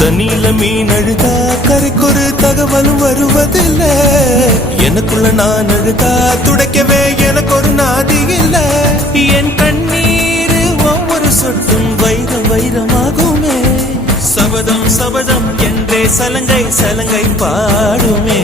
தண்ணியில மீன் அழுதா கரைக்கொரு தகவலும் வருவதில்ல. எனக்குள்ள நான் அழுதா துடைக்கவே எனக்கு ஒரு நாதி இல்ல. என் கண்ணீர் ஒவ்வொரு சொட்டும் வைரம் வைரமாகுமே. சபதம் சபதம் என்றே சலங்கை சலங்கை பாடுமே.